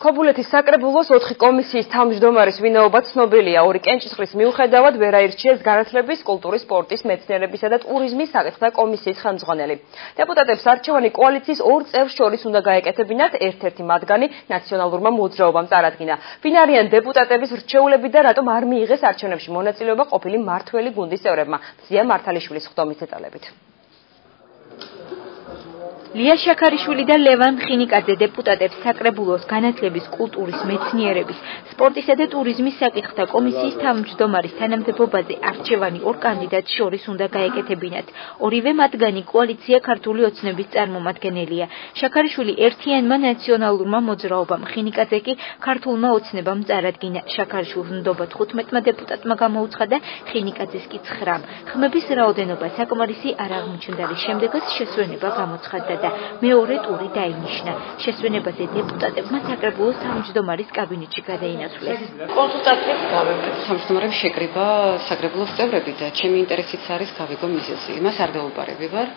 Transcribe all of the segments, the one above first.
ქობულეთის საკრებულოს 4 კომისიის თავმჯდომარის ვინაობა ცნობილია. 2 კენჭისყრის მიუხედავად ვერ აირჩიეს განათლების, კულტურის, სპორტის, მეცნიერებისა და ტურიზმის საკითხთა კომისიის ხელმძღვანელი. დეპუტატებს არჩევანი კოალიციის 2 წევრს შორის უნდა გაეკეთებინათ, ერთ-ერთი მათგანი ნაციონალურმა მოძრაობამ წარადგინა. ვინ არიან დეპუტატების რჩეულები და რატომ არ მიიღეს არჩევნებში მონაწილეობა ყოფილი მმართველი გუნდის წევრებმა? ზია მართალიშვილის ხდომის დეტალებით. ლია შაქარიშვილი და ლევან ხინიკაძე დეპუტატებს საკრებულოს განათლების, კულტურის, მეცნიერების, სპორტისა და ტურიზმის საკითხთა კომისიის თავმჯდომარის თანამდებობაზე არჩევანი 2 კანდიდატს შორის უნდა გაეკეთებინათ. ორივე მათგანი კოალიცია ქართული ოცნების წარმომადგენელია. შაქარიშვილი ერთიანმა ნაციონალურმა მოძრაობამ, ხინიკაძე კი ქართულმა ოცნებამ წარადგინა. შაქარიშვილს ნდობა 15-მა დეპუტატმა გამოუცხადა და ხინიკაძეს კი 9-მ. ხმების რაოდენობა საკმარისი არ აღმოჩნდა, რის შემდეგაც შესვენება გამოცხადდა და მეორე ტური დაინიშნა. შესვენებაზე დეპუტატებმა საკრებულოს თავმჯდომარის კაბინეტში გადაინაცვლეს. კონსულტაციებს გავებთ, თავმჯდომარემ შეკრიბა საკრებულოს წევრები და ჩემი ინტერესიც არის გავიგო მიზეზი. იმას არ დაუპარები ვარ.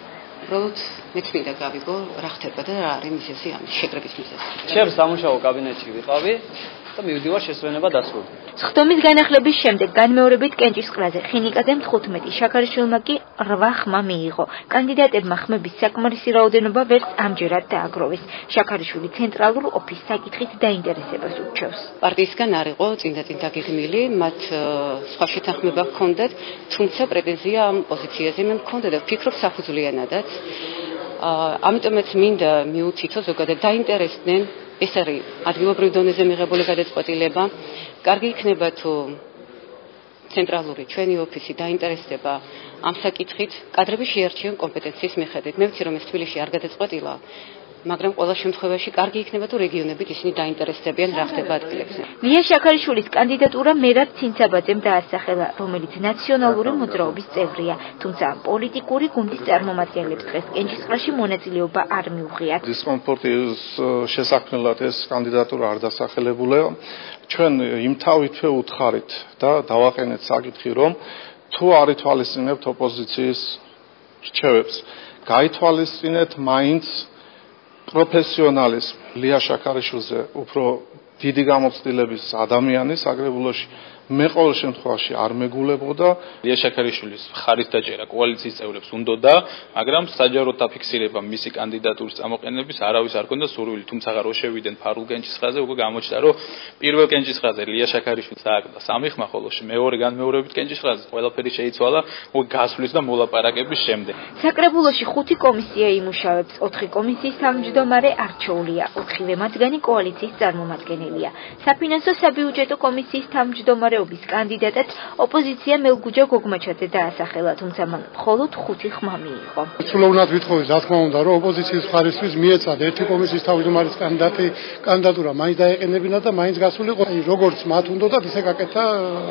უბრალოდ მეც მინდა გავიგო რა ხდება და რა არის მიზეზი ამის შეკრების მიზეზი. ჩემ სამუშაო კაბინეტში ვიყავი და მივდივარ შესვენება დასრულდა. სხდომის განახლების შემდეგ განმეორებით კენჭისყრაზე ხინიკაძემ 15, შაქარიშვილმა კი 8 ხმა მიიღო. კანდიდატებმა ხმების საკმარისი რაოდენობა ვერც ამჯერად დააგროვეს. შაქარიშვილი ცენტრალურ ოფისს საკითხით დაინტერესებას ურჩევს. პარტიისგან არ იყო წინდ დაგიღმილი, მათ სხვა შეთანხმება ჰქონდათ, თუმცა პრეტენზია ამ პოზიციაზე მე მქონდა და ვფიქრობ საფუძვლიანადაც. ამიტომაც მინდა მიუთითო ზოგადად დაინტერესდნენ ეს არის ადგილობრივ დონეზე მიღებული გადაწყვეტილება. კარგი იქნება თუ ცენტრალური ჩვენი ოფისი დაინტერესდება ამ საკითხით, კადრები შეარჩიონ კომპეტენციის მიხედვით. მე ვიცი რომ ეს თბილისში არ გადაწყვეტილა, მაგრამ ყველა შემთხვევაში კარგი იქნება თუ რეგიონებით ისინი დაინტერესდებიან რა ხდება ადგილებზე. ლია შაქარიშვილის კანდიდატურა მერაბ ცინცაბაძემ დაასახელა, რომელიც ნაციონალური მოძრაობის წევრია, თუმცა პოლიტიკური გუნდის წარმომადგენლებს დღეს კენჭისყრაში მონაწილეობა არ მიუღიათ. დისკომფორტის შესაქმნელად ეს კანდიდატურა არ დასახელებულა. ჩვენ იმ თავით ვუთხარით და დავაყენეთ საკითხი, რომ თუ არ ითვალისწინებთ ოპოზიციის რჩევებს, გაითვალისწინეთ მაინც პროფესიონალის ლია შაქარიშვილზე უფრო დიდი გამოცდილების ადამიანი საკრებულოში მე ყოველ შემთხვევაში არ მეგულებოდა. ლია შაქარიშვილის მხარით დაჭერა კოალიციის წევრებს უნდოდა, მაგრამ საჯაროდ დაფიქსირება მისი კანდიდატურის წამოყენების არავის არ ჰქონდა სურვილი, თუმცა რო შევიდნენ ფარულ კენჭისყრაზე, უკვე გამოჩნდა, რომ პირველ კენჭისყრაზე ლია შაქარიშვილს ააგდა 3 ხმა, ხოლო მეორე განმეორებით კენჭისყრაზე ყველაფერი შეიცვალა გასვლის და მოლაპარაკების შემდეგ. საკრებულოში 5 კომისია იმუშავებს, 4 კომისიის თავმჯდომარე არჩეულია, 4-ვე მათგანი კოალიციის წარმომადგენელია. საფინანსო საბიუჯეტო კომისიის თავმჯდომარე კანდიდატად ოპოზიცია მელგუჯა გოგმაჩაძე დაასახელა, თუმცა მან მხოლოდ 5 ხმა მიიღო. უცვლოვნად ვითხოვე, რა თქმა უნდა, რომ ოპოზიციის მხარისთვის მიეცათ ერთი კომისიის თავმჯდომარის კანდიდატურა მაინც დაეყენებინა და მაინც გასულიყო, როგორც მათ უნდათ, ისე გაკეთა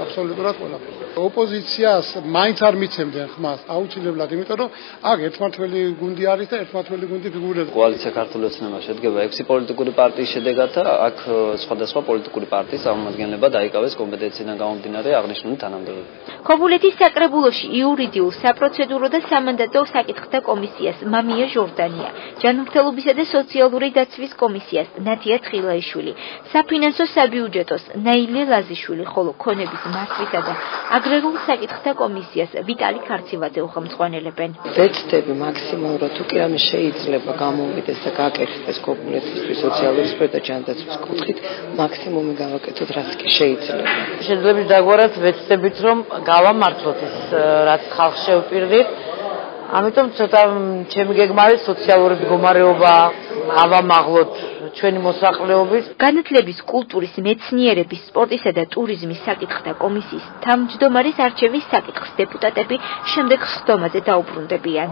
აბსოლუტურად ყველაფერი. ოპოზიციას მაინც არ მიცემდნენ ხმას, აუცილებლად, იმიტომ რომ აქ ერთმართველი გუნდი არის და ერთმართველი გუნდი ფიგურირებს. კოალიცია ქართული ოცნება შედგება 6 პოლიტიკური პარტიის შედეგად და აქ სხვადასხვა პოლიტიკური პარტიის წარმომადგენლება დაიკავეს კომპეტენციიდან გამომდინარე აღნიშნული თანამდებობები. ქობულეთის საკრებულოში იურიდიულ, საპროცედურო და სამანდატო საკითხთა კომისიას მამია ჟორდანია, ჯანმრთელობისა და სოციალური დაცვის კომისიას ნათია თხილაიშვილი, საფინანსო საბიუჯეტოს ნაილე ლაზიშვილი, ხოლო ქონების მასვისა და აგრარულ საკითხთა კომისიას ვიტალი ქარცივაძე უხელმძღვანელებენ. ვეცდები მაქსიმალურად თუ კი რამე შეიძლება გამოვიდეს და გაკეთდეს ქობულეთისთვის სოციალური სფერო და ჯანდაცვის კუთხით, მაქსიმუმი გავაკეთოთ რაც კი შეიძლება. შეძლებს დაგვარად ვეცდებით რომ გავამართლოთ ის რაც ხალხს შევპირდით. ამიტომ ცოტა ჩემი გეგმა არის სოციალური მდგომარეობა ავამაღლოთ ჩვენი მოსახლეობის. განათლების, კულტურის, მეცნიერების, სპორტისა და ტურიზმის საკითხთა კომისიის თავმჯდომარის არჩევის საკითხს დეპუტატები შემდეგ სხდომაზე დაუბრუნდებიან.